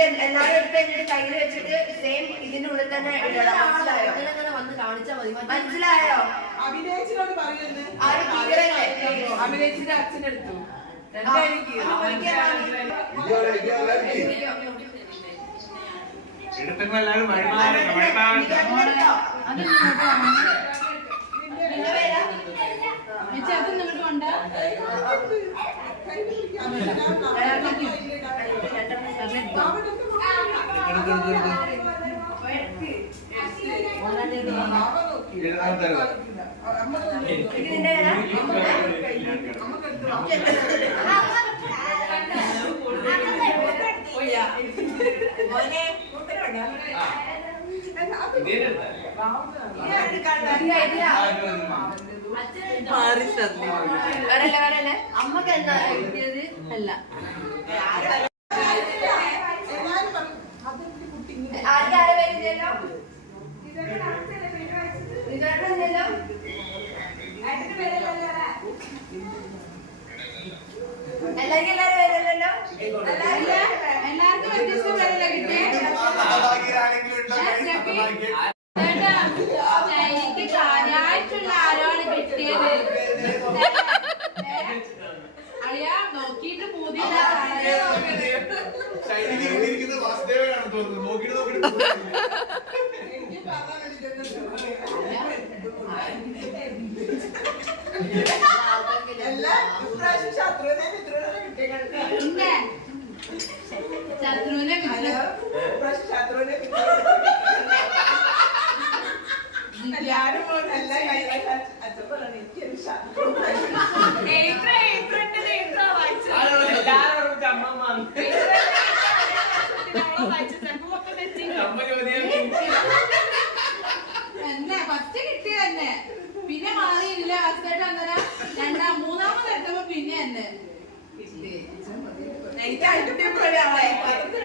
ഇത് എല്ലാവരും എടുത്ത് എന്റെ കയ്യിൽ വെച്ചിട്ട് സെയിം ഇതിന്റെ ഉള്ളിൽ തന്നെ ഇടണം മനസ്സിലായോ? അങ്ങനെ വന്ന് കാണിച്ചാ മതി. മനസ്സിലായോ? അഭിനയിച്ചിനോട് പറയുന്നത്. അഭിനയിച്ചിന്റെ അച്ഛനെടുത്തു എടുത്തപ്പോ എല്ലാവരും നിങ്ങളുടെ കൊണ്ട? വരല്ലേ? അമ്മയ്ക്ക് എന്താ കിട്ടിയത്? അല്ല. ശൈലിക്ക് കിട്ടിയിരിക്കുന്നത് വാസുദേവനാണെന്ന് തോന്നുന്നു. എല്ലാം ഇപ്രാവശ്യം ശത്രുവിനെ ശത്രുവിനെ എല്ലാരും എല്ലാം കൈകാര്യം അച്ഛൻ പറഞ്ഞു എനിക്കൊരു ശത്രു എന്നെ ഫസ്റ്റ് കിട്ടിയ തന്നെ പിന്നെ മാറിയില്ല ഫസ്റ്റ് അന്നേരം രണ്ടാം മൂന്നാമത് എത്തുമ്പോ പിന്നെ അതിന്റെ